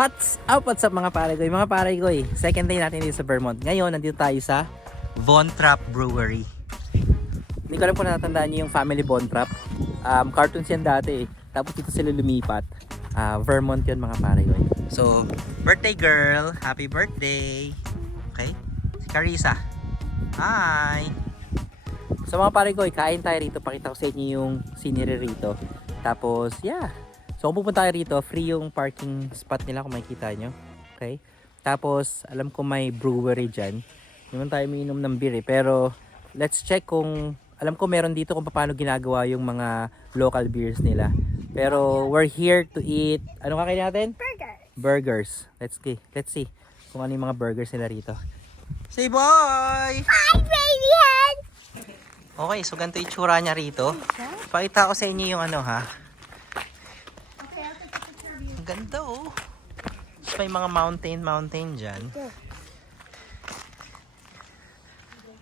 What's up mga pare koy? Mga pare koy, second day natin dito sa Vermont. Ngayon, nandito tayo sa Von Trapp Brewery. Hindi ko alam kung natatandaan niyo yung family Von Trapp. Cartoons yan dati eh. Tapos dito sila lumipat. Vermont yun mga pare koy. So, birthday girl, happy birthday. Okay? Si Carissa. Hi! So mga pare koy, kain tayo rito. Pakita ko sa inyo yung scenery rito. Tapos, yeah. So kung pupunta kayo rito, free yung parking spot nila kung makikita nyo. Okay? Tapos, alam ko may brewery dyan. Hindi man tayo umiinom ng beer eh. Pero, let's check kung, alam ko meron dito kung paano ginagawa yung mga local beers nila. Pero, we're here to eat, ano kakain natin? Burgers. Let's see kung ano yung mga burgers nila rito. Say boy! Hi, baby head! Okay, so ganito yung tsura niya rito. Pakita ko sa inyo yung ano ha. Ang ganda oh. Tapos may mga mountain dyan.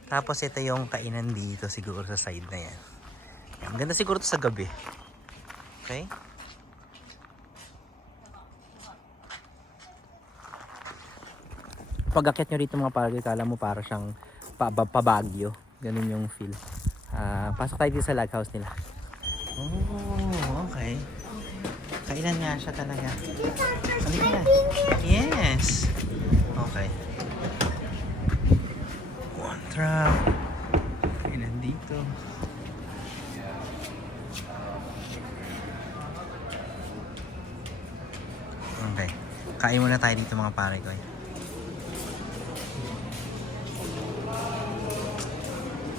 Tapos ito yung kainan dito siguro sa side na yan. Ang ganda siguro to sa gabi. Okay? Pag-akyat nyo rito mga palagay, kala mo para siyang pabagyo. Ganun yung feel. Pasok tayo dito sa log house nila. Oh, okay. Kailan nga siya talaga. Halika na. Yes. Okay. One trap. Kailan dito. Okay. Kain muna tayo dito mga pare ko.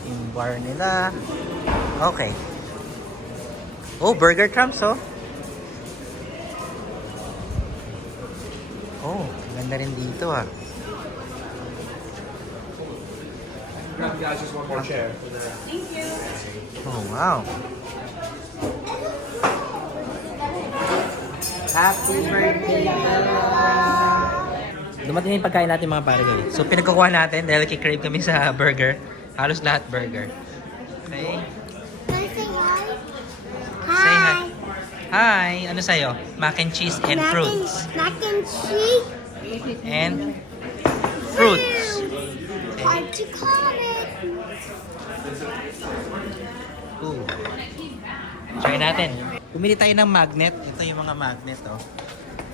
Yung bar nila. Okay. Oh, burger trumps oh. Oh, ganda rin dito ah. Guys, just one more chair. Oh, wow. Happy birthday! Dumating na yung pagkain natin mga pare ko. So pinagkukuha natin dahil kikrave kami sa burger. Halos lahat burger. Okay. Can I say hi? Say hi. Hi! Ano sa'yo? Mac and cheese and fruits. Mac and cheese. And fruits. Okay. Hard to call it. Ooh. Try natin. Pumili tayo ng magnet. Ito yung mga magnet oh.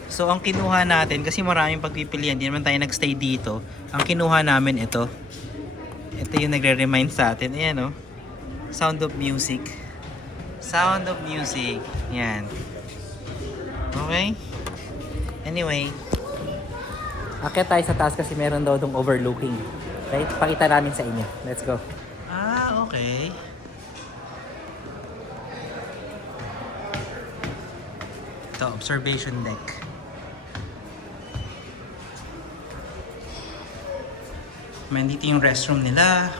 So ang kinuha natin, kasi maraming pagpipilian, hindi naman tayo nagstay dito. Ang kinuha namin ito. Ito yung nagre-remind sa atin. Ayan oh. Sound of Music. Sound of Music. Yan. Okay. Anyway. Akyat tayo sa taas kasi meron daw itong overlooking. Okay? Pakita namin sa inyo. Let's go. Okay. Ito, observation deck. Dito yung restroom nila.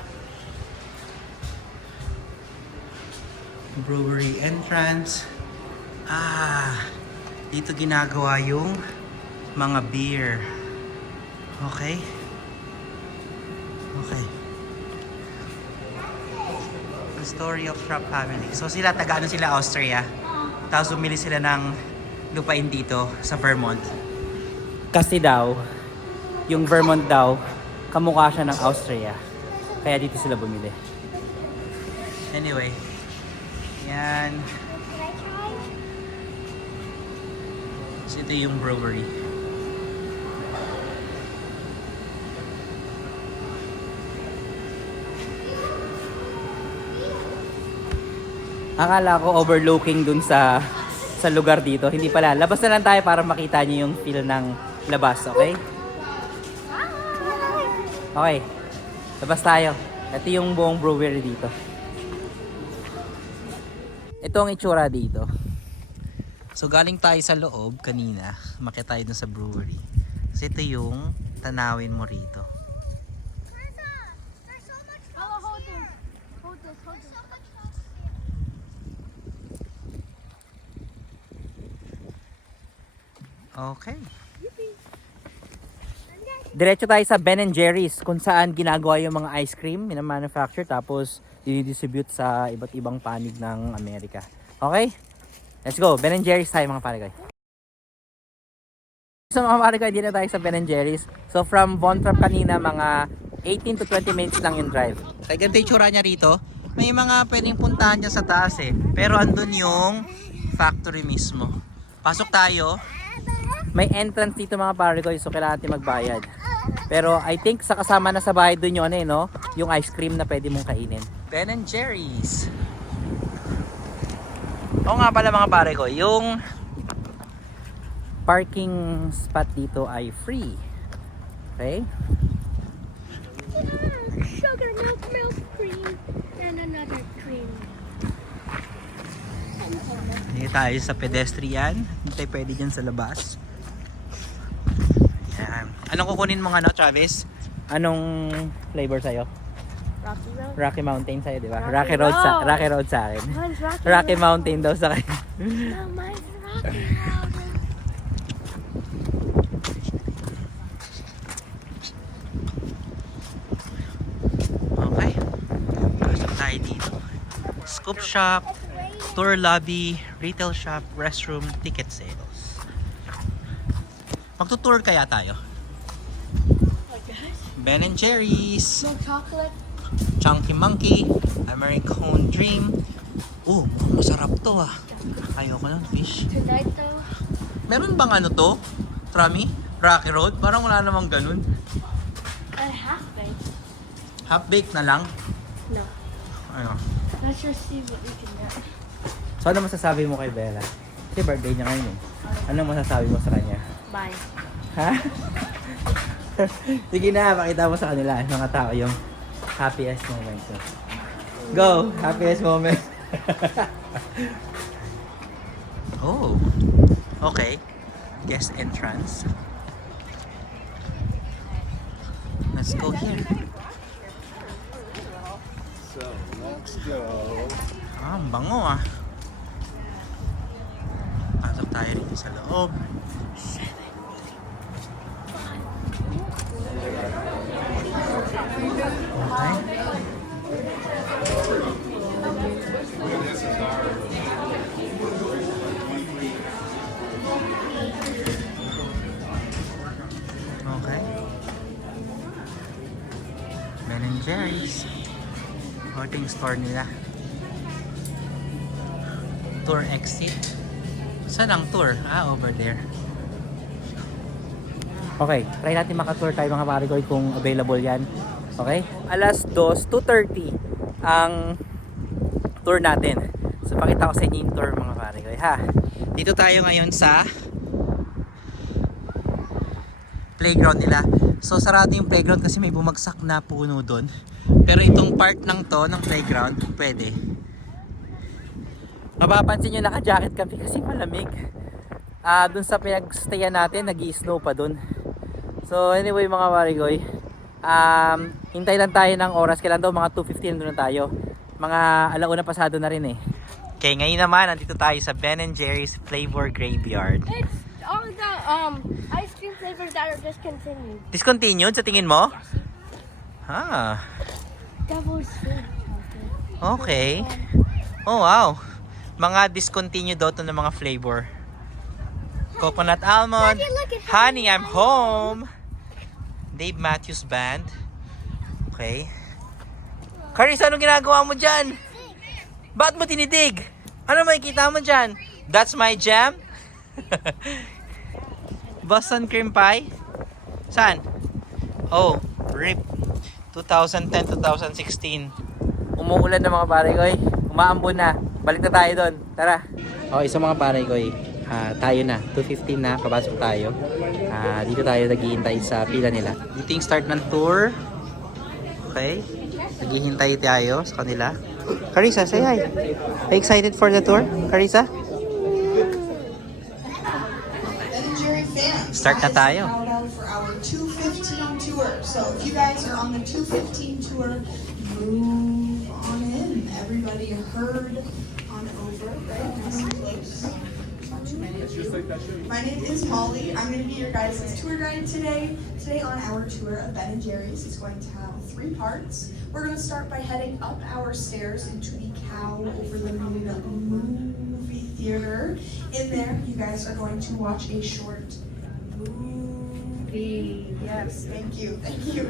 Brewery entrance. Dito ginagawa yung mga beer. Okay. The story of Trapp family. So sila taga-ano sila, Austria. Tapos bumili sila ng lupain dito sa Vermont. Kasi daw, yung Vermont daw, kamukha siya ng Austria. Kaya dito sila bumili. Anyway. Yan. So ito yung brewery. Akala ko overlooking dun sa lugar dito. Hindi pala. Labas na lang tayo para makita niyo yung feel ng labas. Okay? Okay. Labas tayo. Ito yung buong brewery dito. Ito ang itsura dito. So galing tayo sa loob kanina. Makita tayo dun sa brewery. Kasi ito yung tanawin mo rito. Okay. Diretso tayo sa Ben & Jerry's kung saan ginagawa yung mga ice cream, minamanufacture tapos i-distribute sa iba't ibang panig ng Amerika. Okay? Let's go. Ben & Jerry's tayo mga pare. So mga pare ko, hindi na tayo sa Ben & Jerry's. So from Von Trapp kanina, mga 18 to 20 minutes lang yung drive. Kaya ganito yung tsura niya rito. May mga pwedeng puntahan dyan sa taas eh. Pero andun yung factory mismo. Pasok tayo. May entrance dito mga pare ko, so kailangan natin magbayad. Pero I think sa kasama na sa bahay dun yun no? Yung ice cream na pwede mong kainin. Ben & Jerry's. Oo nga pala mga pare ko, yung parking spot dito ay free. Okay? Sugar milk cream and another cream. Hindi tayo sa pedestrian. Hindi tayo pwede dyan sa labas. Yan. Anong kukunin mo nga Travis? Anong flavor sa'yo? Rocky Road. Rocky Mountain sa'yo, di ba? Rocky Rocky Road sa akin. Mine's Rocky Rocky Road. Mountain daw sa akin. No, mine's Rocky Road. Okay. Pasok tayo dito. Scoop shop, tour lobby, retail shop, restroom, ticket sales. Magtutour kaya tayo? Ben & Jerry's, No chocolate. Chunky Monkey, American Dream. Oh, mukhang masarap to ah. Ayoko ng fish. Tonight though. Meron bang ano to? Trami? Rocky Road? Parang wala namang ganun. And half baked. Half baked na lang. No. Ano? Let's just see what we can get. So ano masasabi mo kay Bella? Kasi birthday niya ngayon eh. Ano masasabi mo sa kanya? Bye. Ha? Sige na, pakita mo sa kanila mga tao yung happiest moment. Go! Happiest moment. Oh. Okay. Guest entrance. Let's go here. So, let's go. Ah, ang bango ah. Pasok tayo rito sa loob. Okay. Okay. Ben & Jerry's. Ito yung store nila. Tour exit. Saan ang tour? Ah, over there. Okay, try natin makatour tayo mga pare ko kung available yan. Okay? Alas 2:30 ang tour natin. So pakita ko sa inyo yung tour mga pare ko. Ha? Dito tayo ngayon sa playground nila. So sarado yung playground kasi may bumagsak na puno doon. Pero itong part ng to ng playground, pwede. Mapapansin nyo naka-jacket kami kasi malamig. Doon sa pinag-stayan natin, nag-i-snow pa doon. So anyway mga parigoy, hintay lang tayo ng oras. Kailan daw mga 2:15 doon tayo. Mga alauna pasado na rin eh. Okay, ngayon naman nandito tayo sa Ben & Jerry's Flavor Graveyard. It's all the ice cream flavors that are discontinued. Discontinued sa tingin mo? Ah, Devil's food. okay. Oh wow. Mga discontinued daw to ng mga flavor. Coconut almond, Daddy, look at honey, I'm home. Dave Matthews Band. Okay. Carissa, anong ginagawa mo dyan? Ba't mo tinidig? Ano makikita mo dyan? That's my jam? Boston cream pie? Saan? Oh, RIP. 2010-2016. Umuulan na mga pare ko eh. Umaambon na. Balik na tayo doon. Tara. Okay, so mga pare ko eh. Tayo na. 2:15 na. Papasok tayo. Dito tayo naghihintay sa pila nila. Dito yung start ng tour. Okay. Naghihintay tayo sa kanila. Carissa, say hi. Are you excited for the tour? Carissa? Start na tayo. Shout out for our 215 tour. So if you guys are on the 215 tour, move on in. Everybody heard on over, right? Nice and close. Not too many of you. My name is Molly. I'm going to be your guys' tour guide today. Today on our tour of Ben & Jerry's is going to have 3 parts. We're going to start by heading up our stairs into the Cow Over the Moon movie theater. In there, you guys are going to watch a short movie. Yes, thank you.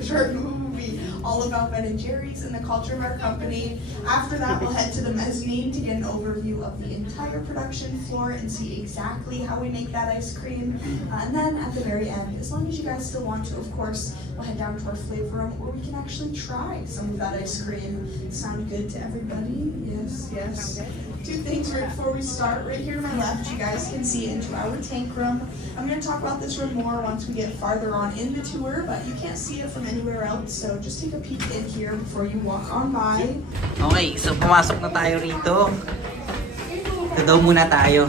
Short movie, all about Ben and Jerry's and the culture of our company. After that, we'll head to the mezzanine to get an overview of the entire production floor and see exactly how we make that ice cream. And then at the very end, as long as you guys still want to, of course, we'll head down to our flavor room where we can actually try some of that ice cream. Sound good to everybody? Yes, yes. Two things right before we start. Right here to my left, you guys can see into our tank room. I'm going to talk about this room more once we get farther on in the tour, but you can't see it from anywhere else, so just take a peek in here before you walk on by. Okay, so pumasok na tayo rito. Ito daw muna tayo.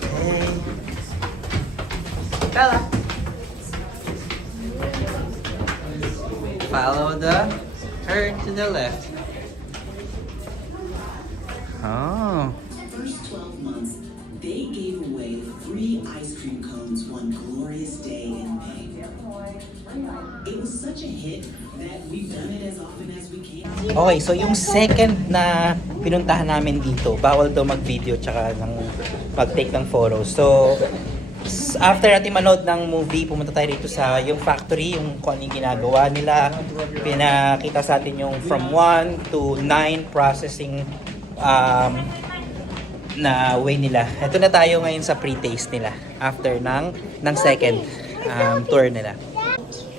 Okay. Bella. Follow the turn to the left. Oh. First 12 months, they gave away 3 ice cream cones one glorious day in May. It was such a hit that we've done it as often as we can. Okay, so yung second na pinuntahan namin dito, bawal daw mag-video tsaka mag-take ng photos. So, after natin manood ng movie, pumunta tayo dito sa yung factory, yung kung ano yung ginagawa nila. Pinakita sa atin yung from 1 to 9 processing na way nila. Ito na tayo ngayon sa pre-taste nila after ng second tour nila.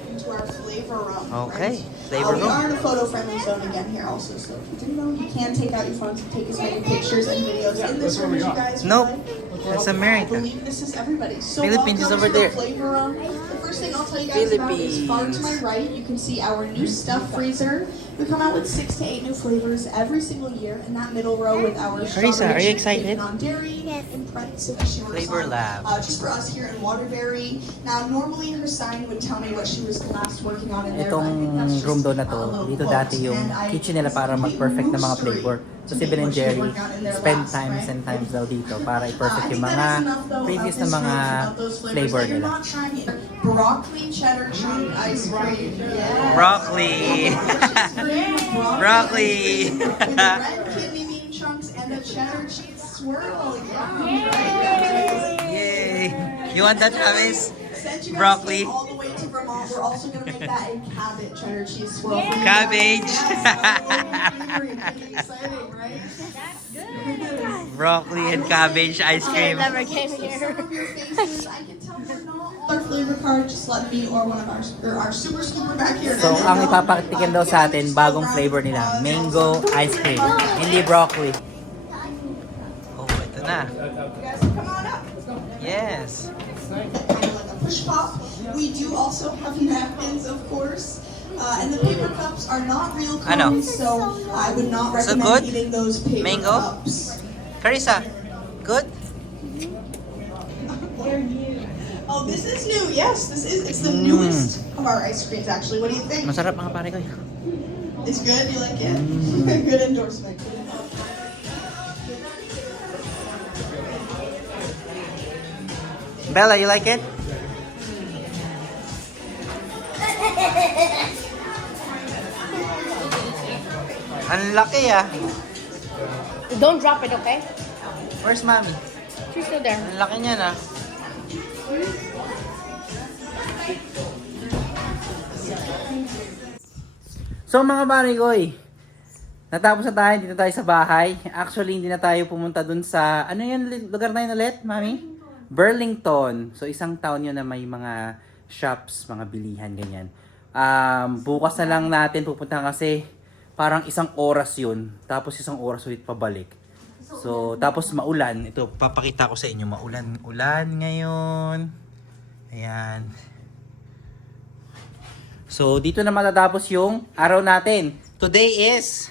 Into our flavor room. Okay, right? flavor We room. are in a photo-friendly zone again here also, so if you didn't know, you can take out your phones and take as many pictures and videos in this room as you guys would Nope. like. That's I America. believe this is everybody. So Philippines is welcome over to there. the flavor room. The first thing I'll tell you guys about is far to my right, you can see our new stuff freezer. We come out with 6 to 8 new flavors every single year. In that middle row with our Carissa, are you excited? non-dairy and Prince if she was Flavor on, Lab. just for us here in Waterbury. Now, normally her sign would tell me what she was last working on in there. Itong but I think that's just room daw na a to, little dito quote. dati yung And I kitchen nila para mag-perfect ng mga completely flavor. So si Ben and what she was Jerry, working on in there spend last, times right? and times daw dito para i-perfect I yung think mga that is enough, though, previous of na this mga room, of those flavors flavor that you're nila. not trying it. Broccoli cheddar chunk ice cream. Yes. Broccoli! Delicious green Broccoli! ice cream with the red kidney bean chunks and the cheddar cheese swirl. Yeah. Yay! You want that, Travis? Since you guys Broccoli. came all the way to Vermont, we're also going to make that a cabbage cheddar cheese swirl. for you guys. Cabbage. Yes, all over pretty exciting, right? Broccoli and cabbage ice cream. Never came here. Some of your faces, I can tell you're not all our flavor cards. Just let me or one of our super scooper back here. So, ang ipapakitikin daw sa atin, bagong flavor nila, mango ice cream. Hindi broccoli. Oh, ito na. You guys can come on up. Yes. Kind of like a push pop. We do also have napkins, of course. And the paper cups are not real Ano? cones, so I would not So recommend good? eating those paper Mango? cups. Carissa, good? Oh, this is new. Yes, it's the newest of our ice creams, actually. What do you think? Masarap mga pare ko. It's good? You like it? Good endorsement. Bella, you like it? Ang laki ah. Don't drop it, okay? Where's mommy? She's still there. Ang laki niya na. So mga pare-goy, natapos na tayo, dito tayo sa bahay. Actually, hindi na tayo pumunta dun sa, ano yung lugar na yun ulit, mami? Burlington. So isang town yun na may mga shops, mga bilihan, ganyan. Bukas na lang natin pupunta kasi parang 1 oras yun. Tapos 1 oras ulit pabalik. So, tapos maulan. Ito, papakita ko sa inyo. Ulan ngayon. Ayan. So, dito na matatapos yung araw natin. Today is,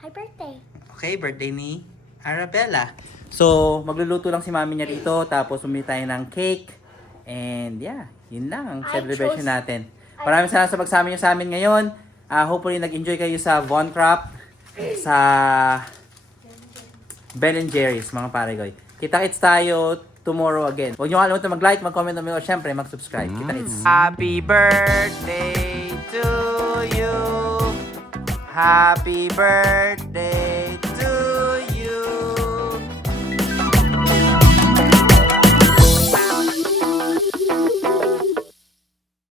Hi, birthday. okay, birthday ni Arabella. So, magluluto lang si mami niya dito. Tapos, bumili tayo ng cake. And yeah, yun lang ang celebration natin. Maraming salamat sa pagsama niyo sa amin ngayon. Hopefully, nag-enjoy kayo sa Von Crop, sa Ben and Jerry's, mga paregoy. Kita-kits tayo tomorrow again. Huwag niyo kalimutan mag-like, mag-comment, at syempre mag-subscribe. Kita-kits. Happy birthday to you. Happy birthday